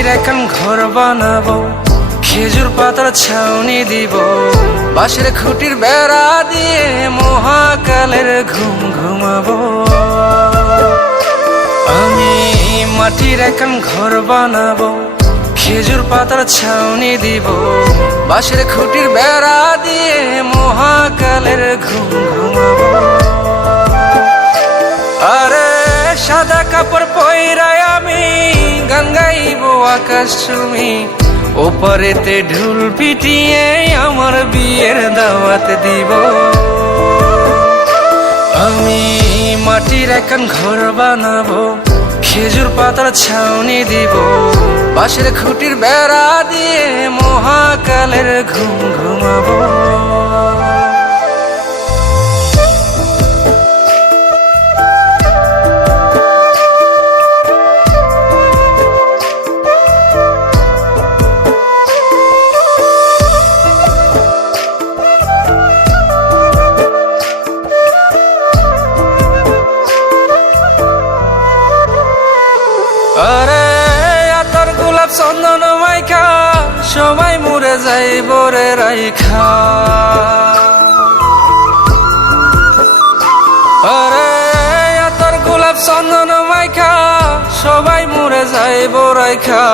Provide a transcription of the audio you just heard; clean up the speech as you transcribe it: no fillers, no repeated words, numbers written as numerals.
মাটির এখন ঘর বানাবো, খেজুর পাতার ছাউনি দিব, বাঁশের খুঁটির বেড়া দিয়ে মহাকালের ঘুম ঘুমাবো। আমি মাটির এখন ঘর বানাবো, খেজুর পাতার ছাউনি দিব, বাঁশের খুঁটির বেড়া দিয়ে মহাকালের ঘুম ঘুমাবো। আরে সাদা কাপড় পইরায় আমি গান গাইব আকাশ চুমি, ওপারেতে ঢোল পিটিয়ে আমার বিয়ের দাওয়াত দিব। আমি মাটির এখন ঘর বানাবো, খেজুর পাতার ছাউনি দিব, বাঁশের খুঁটির বেড়া দিয়ে মহাকালের ঘুম ঘুমাবো। আরে আতর গোলাপ চন্দন মাইখা সবাই মরে যাইব রে রাইখা। আরে আতর গোলাপ চন্দন মাইখা সবাই মরে যাইব রাইখা।